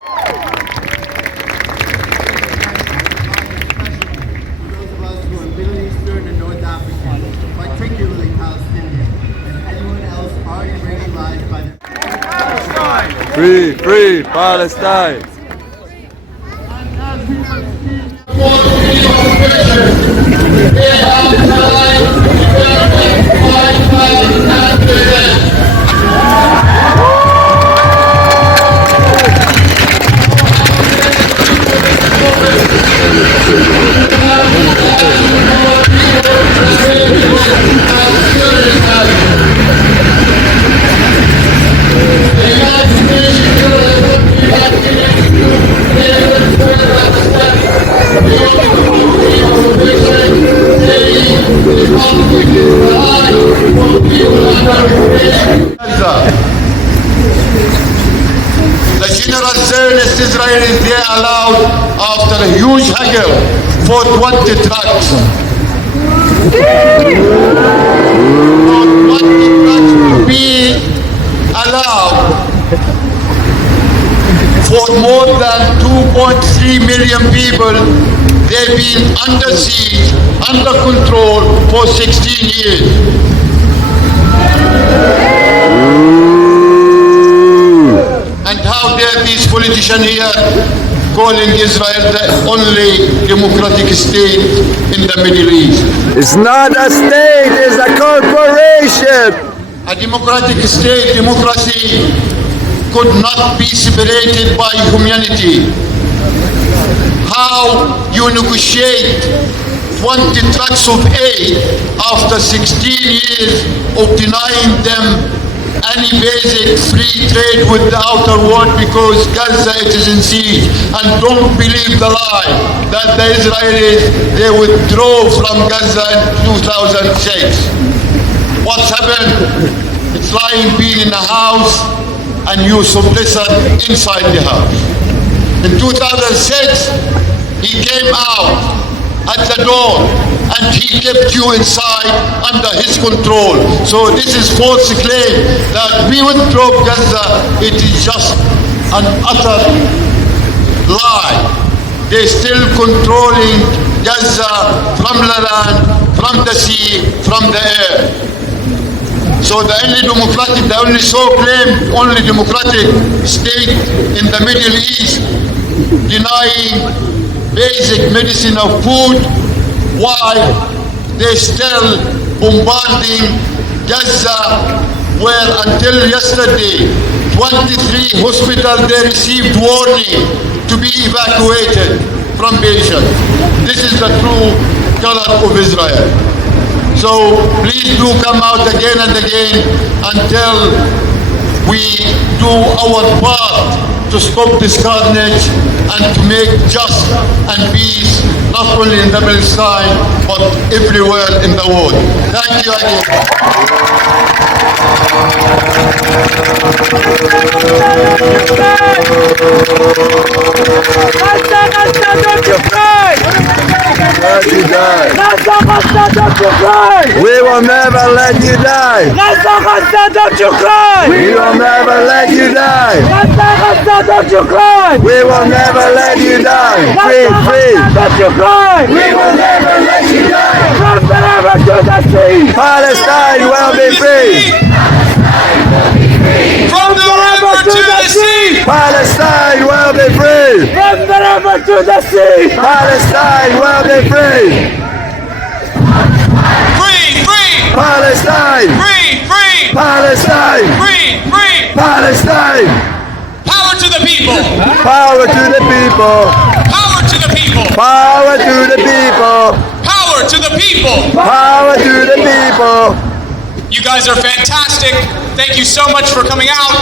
Those of us who are Middle Eastern and North African, particularly Palestinian, and anyone else already radicalized by the Palestine! Free, free Palestine! The General Zionist Israelis, they allowed, after a huge haggle, for 20 trucks. For 20 trucks to be allowed for more than 2.3 million people. They've been under siege, under control for 16 years. And how dare these politicians here calling Israel the only democratic state in the Middle East? It's not a state, it's a corporation! A democratic state, democracy, could not be separated by humanity. How you negotiate 20 trucks of aid after 16 years of denying them any basic free trade with the outer world because Gaza it is in siege. And don't believe the lie that the Israelis, they withdrew from Gaza in 2006. What's happened? It's like being in a house and you suppressor inside the house. In 2006, he came out at the door and he kept you inside under his control. So this is false claim that we withdraw Gaza. It is just an utter lie. They're still controlling Gaza from the land, from the sea, from the air. So the only so-claimed only democratic state in the Middle East denying basic medicine of food, while they're still bombarding Gaza, where until yesterday 23 hospitals they received warning to be evacuated from patients. This is the true color of Israel. So please do come out again and again until we do our part to stop this carnage and to make just and peace not only in the Palestine but everywhere in the world. Thank you again. Let you die. We will never let you die. We will never let you die. We will never let you die. Free, free. We will never let you die. From the river to the sea. Palestine will be free. From the river to the sea! Palestine will be free. From the river to the sea! Palestine will be free. Free, free! Palestine. Free, free! Palestine. Free, free! Palestine. Power to the people! Power to the people. Power to the people! Power to the people. Power to the people! Power to the people. You guys are fantastic. Thank you so much for coming out.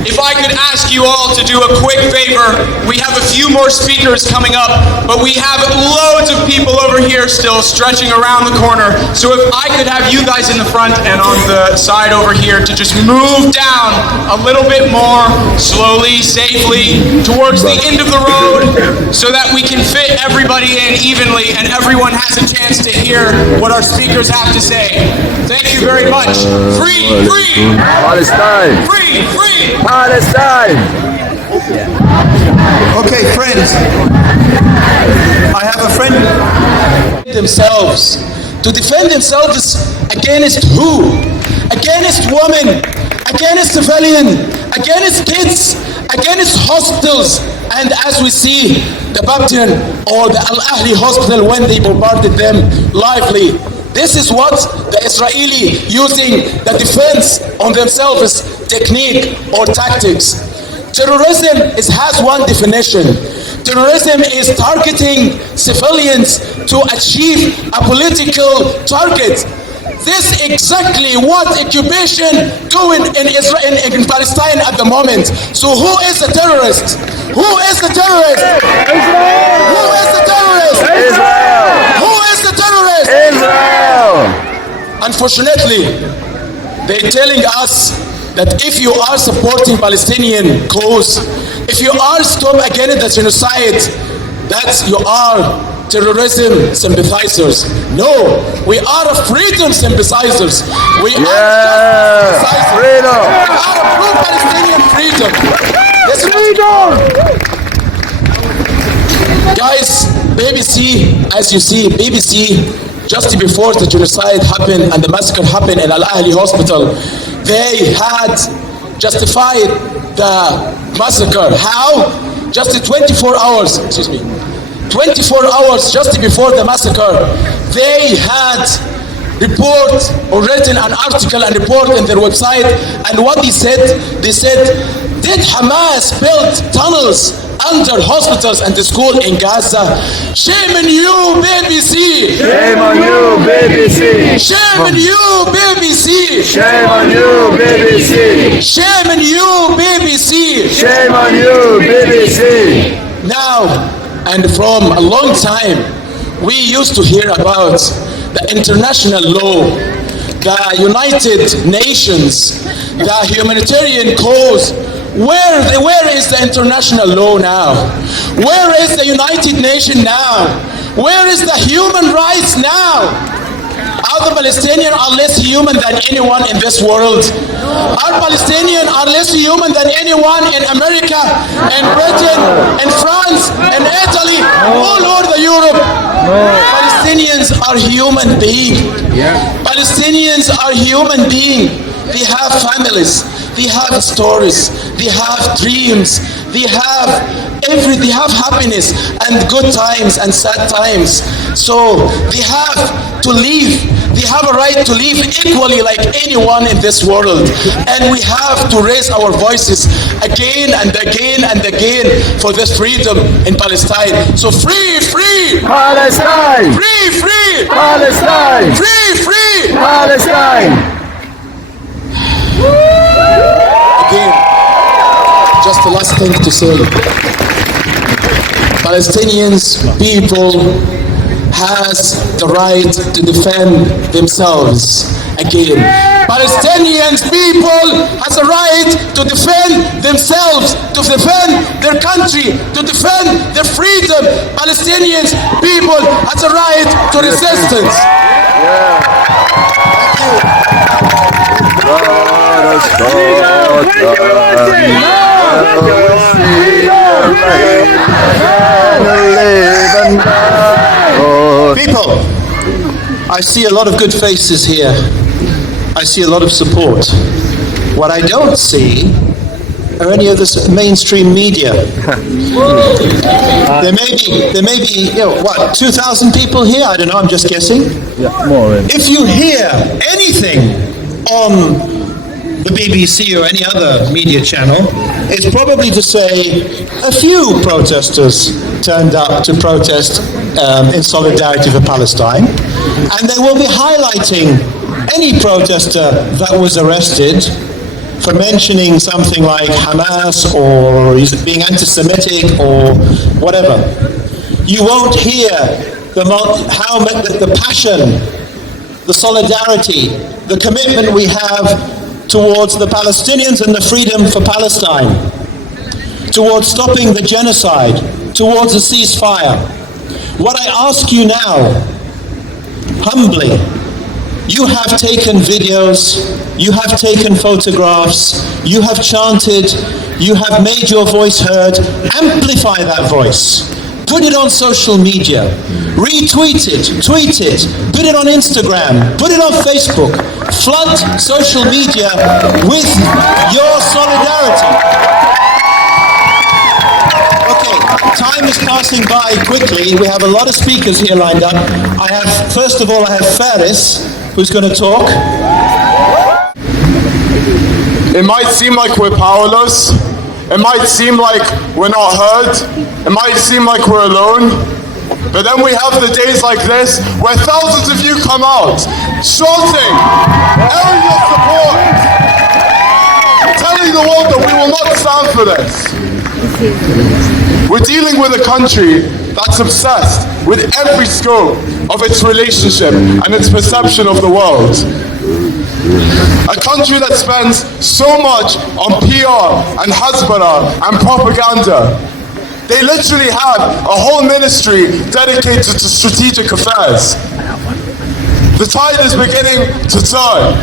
If I could ask you all to do a quick favor, we have a few more speakers coming up, but we have loads of people over here still stretching around the corner. So if I could have you guys in the front and on the side over here to just move down a little bit more slowly, safely, towards the end of the road so that we can fit everybody in evenly and everyone has a chance to hear what our speakers have to say. Thank you very much. Free, free! Palestine. Free, free! Palestine! Okay, friends. I have a friend. Themselves. To defend themselves against who? Against women, against civilian, against kids, against hospitals. And as we see, the Babtin or the Al-Ahli hospital, when they bombarded them lively, this is what the Israeli using the defense on themselves technique or tactics. Terrorism has one definition. Terrorism is targeting civilians to achieve a political target. This is exactly what occupation doing in Israel, in Palestine at the moment. So who is the terrorist? Who is the terrorist? Israel! Who is the terrorist? Israel! Who is the terrorist? Israel! Unfortunately, they're telling us that if you are supporting Palestinian cause, if you are stop against the genocide, that you are terrorism sympathizers. No, we are a freedom sympathizers. We are just sympathizers. Freedom! We are a pro-Palestinian freedom. That's Freedom! Guys, BBC, as you see, BBC, just before the genocide happened and the massacre happened in Al-Ahli hospital, they had justified the massacre. How? Just 24 hours, 24 hours just before the massacre, they had report or written an article and report in their website, and what they said, did Hamas build tunnels under hospitals and the school in Gaza? Shame on you, BBC! Shame on you, BBC! Shame on you, BBC! Shame on you, BBC! Shame on you, BBC! Shame on you, BBC! Now, and from a long time, we used to hear about the international law, the United Nations, the humanitarian cause. Where is the international law now? Where is the United Nations now? Where is the human rights now? Are the Palestinians are less human than anyone in this world? Are Palestinians are less human than anyone in America, in Britain, in France, in Italy, all over Europe? Palestinians are human beings. Palestinians are human beings. They have families, they have stories, they have dreams, they have happiness and good times and sad times. So they have to live. They have a right to live equally like anyone in this world. And we have to raise our voices again and again and again for this freedom in Palestine. So free, free! Palestine! Free, free! Palestine! Free, free! Palestine! Again, just the last thing to say. Palestinians, people, has the right to defend themselves. Again, Palestinians, people, has a right to defend themselves, to defend their country, to defend their freedom. Palestinians, people, has a right to resistance. People, I see a lot of good faces here. I see a lot of support. What I don't see are any of the mainstream media. There may be, 2,000 people here? I don't know, I'm just guessing. Yeah, more. If you hear anything on the BBC or any other media channel, it's probably to say a few protesters turned up to protest in solidarity for Palestine, and they will be highlighting any protester that was arrested for mentioning something like Hamas or being anti-Semitic or whatever. You won't hear the passion, the solidarity, the commitment we have towards the Palestinians and the freedom for Palestine, towards stopping the genocide, towards a ceasefire. What I ask you now, humbly, You have taken videos, you have taken photographs, you have chanted, you have made your voice heard. Amplify that voice. Put it on social media. Retweet it, tweet it, put it on Instagram, put it on Facebook. Flood social media with your solidarity. Okay, time is passing by quickly. We have a lot of speakers here lined up. First of all, I have Faris, who's going to talk. It might seem like we're powerless. It might seem like we're not heard. It might seem like we're alone. But then we have the days like this where thousands of you come out, shouting, airing your support, telling the world that we will not stand for this. We're dealing with a country that's obsessed with every scope of its relationship and its perception of the world. A country that spends so much on PR and hasbara and propaganda. They literally have a whole ministry dedicated to strategic affairs. The tide is beginning to turn.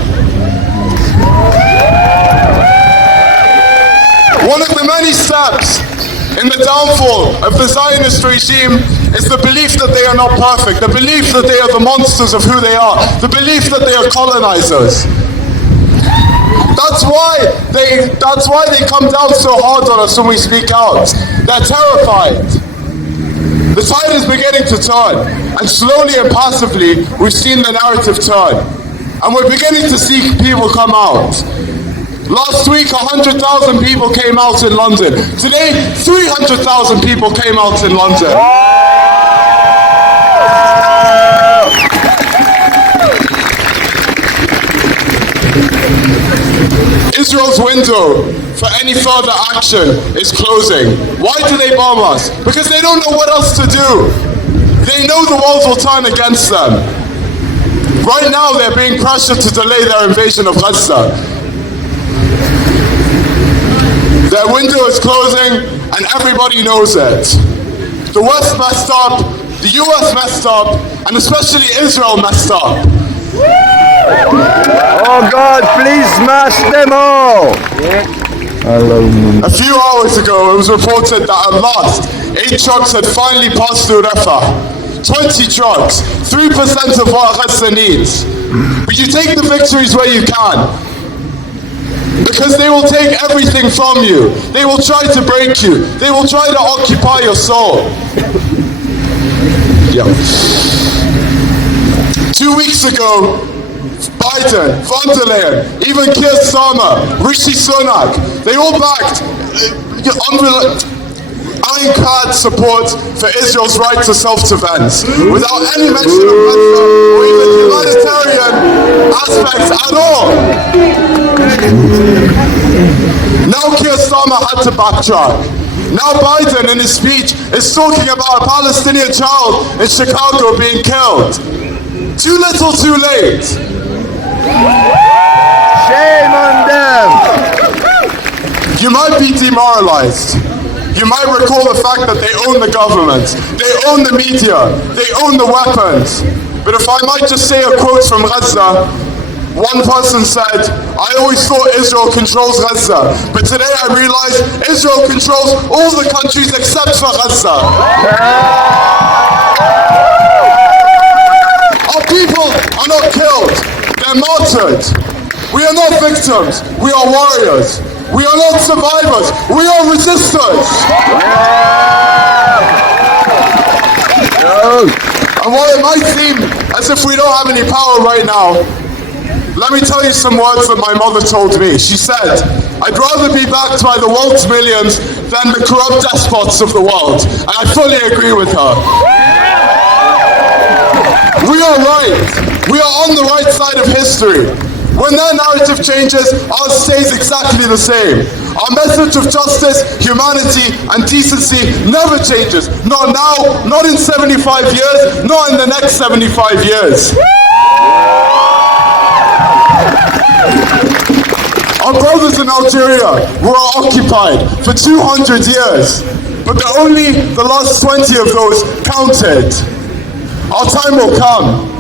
One of the many steps in the downfall of the Zionist regime is the belief that they are not perfect, the belief that they are the monsters of who they are, the belief that they are colonizers. That's why they come down so hard on us when we speak out. They're terrified. The tide is beginning to turn, and slowly and passively, we've seen the narrative turn. And we're beginning to see people come out. Last week, 100,000 people came out in London. Today, 300,000 people came out in London. Israel's window for any further action is closing. Why do they bomb us? Because they don't know what else to do. They know the world will turn against them. Right now, they're being pressured to delay their invasion of Gaza. Their window is closing, and everybody knows it. The West messed up, the US messed up, and especially Israel messed up. Oh God, please smash them all! A few hours ago, it was reported that at last, 8 trucks had finally passed through Rafah. 20 trucks, 3% of what Gaza needs. But you take the victories where you can. Because they will take everything from you. They will try to break you. They will try to occupy your soul. Yeah. 2 weeks ago, Biden, von der Leyen, even Keir Starmer, Rishi Sunak, they all backed ironclad support for Israel's right to self-defense, without any mention of Gaza or even humanitarian aspects at all. Now Keir Starmer had to backtrack. Now Biden in his speech is talking about a Palestinian child in Chicago being killed. Too little, too late. Shame on them! You might be demoralized. You might recall the fact that they own the government, they own the media, they own the weapons. But if I might just say a quote from Gaza, one person said, I always thought Israel controls Gaza, but today I realize Israel controls all the countries except for Gaza. Our people are not killed, they're martyred. We are not victims, we are warriors. We are not survivors, we are resistors. And while it might seem as if we don't have any power right now, let me tell you some words that my mother told me. She said, I'd rather be backed by the world's millions than the corrupt despots of the world. And I fully agree with her. We are right. We are on the right side of history. When their narrative changes, ours stays exactly the same. Our message of justice, humanity, and decency never changes. Not now, not in 75 years, not in the next 75 years. Our brothers in Algeria were occupied for 200 years, but only the last 20 of those counted. Our time will come.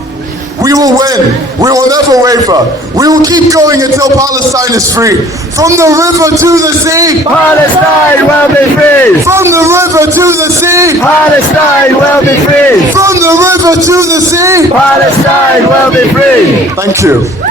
We will win. We will never waver. We will keep going until Palestine is free. From the river to the sea. Palestine will be free. From the river to the sea. Palestine will be free. From the river to the sea. Palestine will be free. Thank you.